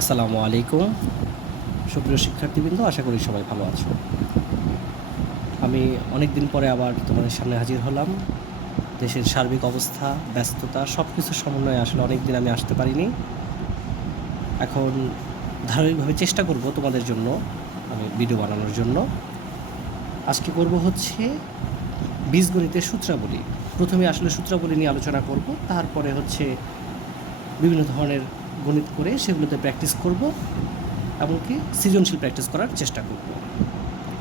আসসালামু আলাইকুম সুপ্রিয় শিক্ষার্থীবৃন্দ, আশা করি সবাই ভালো আছো। আমি অনেক দিন পরে আবার তোমাদের সামনে হাজির হলাম। দেশের সার্বিক অবস্থা, ব্যস্ততা, সব কিছুর সমন্বয়ে আসলে অনেক দিন আমি আসতে পারিনি। এখন ধারাবাহিকভাবে চেষ্টা করব তোমাদের জন্য আমি ভিডিও বানানোর জন্য। আজকে করব হচ্ছে বীজগণিতের সূত্রাবলী। প্রথমে আসলে সূত্রাবলী নিয়ে আলোচনা করব, তারপরে হচ্ছে বিভিন্ন ধরনের গণিত করে সেগুলোতে প্র্যাকটিস করব, এমনকি সৃজনশীল প্র্যাকটিস করার চেষ্টা করব।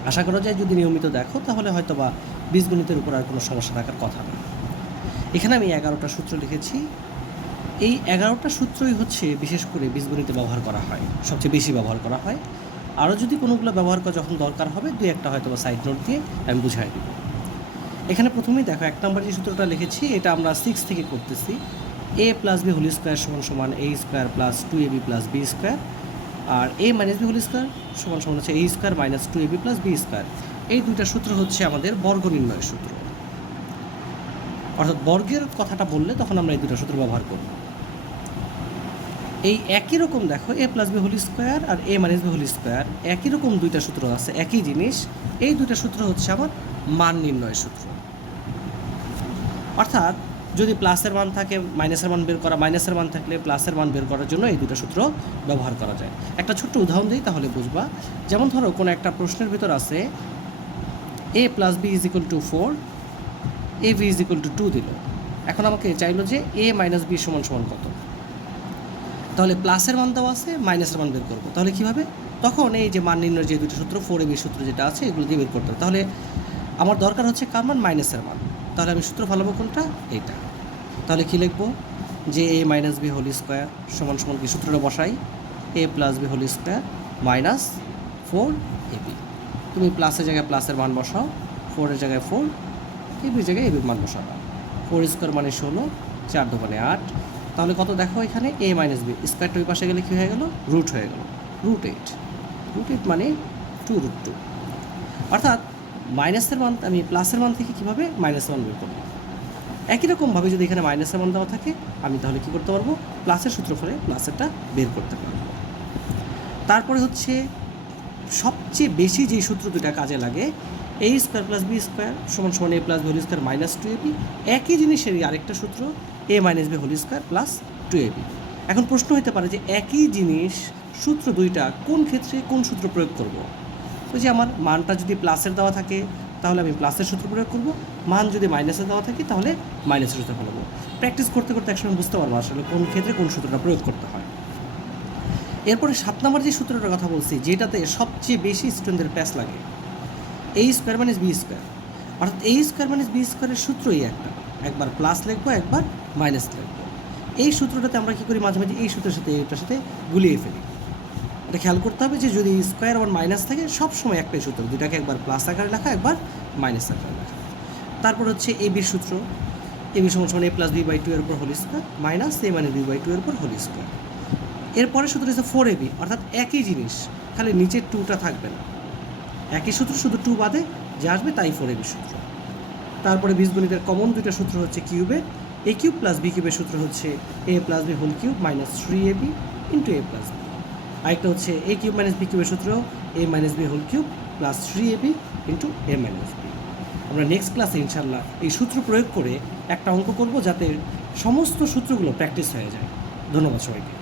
আশা করা যায় যদি নিয়মিত দেখো তাহলে হয়তো বা বীজগণিতের উপর আর কোনো সমস্যা থাকার কথা না। এখানে আমি 11টা সূত্র লিখেছি। এই 11টা সূত্রই হচ্ছে বিশেষ করে বীজগণিতে ব্যবহার করা হয়, সবচেয়ে বেশি ব্যবহার করা হয়। আরও যদি কোনোগুলো ব্যবহার করা যখন দরকার হবে, দুই একটা হয়তো বা সাইড নোট দিয়ে আমি বুঝাই দেব। এখানে প্রথমেই দেখো 1 নম্বর যে সূত্রটা লিখেছি, এটা আমরা 6 থেকে করতেছি। a plus B whole square সমান সমান a square plus 2ab plus B square, আর a minus B whole square সমান সমান হচ্ছে a square minus 2ab plus B square. এই দুইটা সূত্র হচ্ছে আমাদের বর্গ নির্ণয়ের সূত্র। অর্থাৎ বর্গের কথাটা বললে তখন আমরা এই দুটো সূত্র ব্যবহার করব। এই একই রকম দেখো a plus B whole square আর a minus B whole square, একই রকম দুইটা সূত্র আছে, একই জিনিস। এই দুইটা সূত্র হচ্ছে আমার মান নির্ণয়ের সূত্র। অর্থাৎ যদি প্লাসের মান থাকে মাইনাসের মান বের করা, মাইনাসের মান থাকলে প্লাসের মান বের করার জন্য এই দুটো সূত্র ব্যবহার করা যায়। একটা ছোট্ট উদাহরণ দিই তাহলে বুঝবা। যেমন ধরো কোনো একটা প্রশ্নের ভিতর আছে a plus B is equal to 4, A B is equal to 2 দিল। এখন আমাকে চাইলো যে a মাইনাস বি সমান সমান কত। তাহলে প্লাসের মান দেওয়া আছে, মাইনাসের মান বের করবো। তাহলে কীভাবে? তখন এই যে মান নির্ণয়ের যে দুটো সূত্র 4ab সূত্র যেটা আছে এগুলো দিয়ে বের করতে হবে। তাহলে আমার দরকার হচ্ছে কার মান? মাইনাসের মান। তাহলে আমি সূত্র ফালাবো কোনটা? এইটা। তাহলে কী লিখবো? যে a minus B whole square সমান সমান কি সূত্রটা বসাই, a plus B whole square minus 4ab। তুমি প্লাসের জায়গায় প্লাসের মান বসাও, 4-এর জায়গায় 4, এবির জায়গায় এবির মান বসাও। 4 স্কোয়ার মানে 16, 4 দোকানে 8। তাহলে কত দেখো এখানে a মাইনাস বি স্কোয়ারটা ওই পাশে গেলে কী হয়ে গেল? রুট হয়ে গেল, √8। √8 মানে 2√2। অর্থাৎ মাইনাসের মান আমি প্লাসের মান থেকে কীভাবে মাইনাসের মান বের করবো। একই রকমভাবে যদি এখানে মাইনাসের মান দেওয়া থাকে আমি তাহলে কী করতে পারবো? প্লাসের সূত্র ফলে প্লাসেরটা বের করতে পারবো। তারপরে হচ্ছে সবচেয়ে বেশি যেই সূত্র দুটা কাজে লাগে, a square plus B square সমান সমান a plus B whole square minus 2ab। একই জিনিসেরই আরেকটা সূত্র a minus B whole square plus 2ab। এখন প্রশ্ন হতে পারে যে একই জিনিস সূত্র দুইটা কোন ক্ষেত্রে কোন সূত্র প্রয়োগ করব। ওই যে আমার মানটা যদি প্লাসের দেওয়া থাকে তাহলে আমি প্লাসের সূত্র প্রয়োগ করব, মান যদি মাইনাসের দেওয়া থাকে তাহলে মাইনাসের সূত্র ফেলবো। প্র্যাকটিস করতে করতে একসময় বুঝতে পারবো আসলে কোন ক্ষেত্রে কোন সূত্রটা প্রয়োগ করতে হয়। এরপরে 7 নম্বর যে সূত্রটার কথা বলছি, যেটাতে সবচেয়ে বেশি স্টুডেন্টদের প্যাচ লাগে, a square minus B square. অর্থাৎ a স্কোয়ার মাইনাস বি স্কোয়ারের সূত্রই একটা, একবার প্লাস লিখবো একবার মাইনাস লিখবো। এই সূত্রটাতে আমরা কী করি? মাঝে মাঝে এই সূত্রের সাথে এইটার সাথে গুলিয়ে ফেলি। এটা খেয়াল করতে হবে যে যদি স্কোয়ার আবার মাইনাস থাকে সবসময় একটাই সূত্র, দুটাকে একবার প্লাস আকারে লেখা একবার মাইনাস আকারে লেখা। তারপর হচ্ছে এ বির সূত্র, এ বি সমান সমান a প্লাস বি বাই 2 এর উপর whole square minus a minus B by 2 এর উপর হোল স্কোয়ার। এরপরে সূত্র হচ্ছে 4ab, অর্থাৎ একই জিনিস, খালি নিচের 2টা থাকবে না, একই সূত্র শুধু 2 বাদে যে আসবে তাই 4ab সূত্র। তারপরে বীজগণিতের কমন দুইটা সূত্র হচ্ছে কিউবের, a কিউব প্লাস বি কিউবের সূত্র হচ্ছে a plus B whole cube minus 3ab into a plus B. আরেকটা হচ্ছে a কিউব মাইনাস বি কিউবের সূত্র a minus B whole cube plus 3ab into a minus B. আমরা নেক্সট ক্লাসে ইনশাল্লাহ এই সূত্র প্রয়োগ করে একটা অঙ্ক করব যাতে সমস্ত সূত্রগুলো প্র্যাকটিস হয়ে যায়। ধন্যবাদ সবাইকে।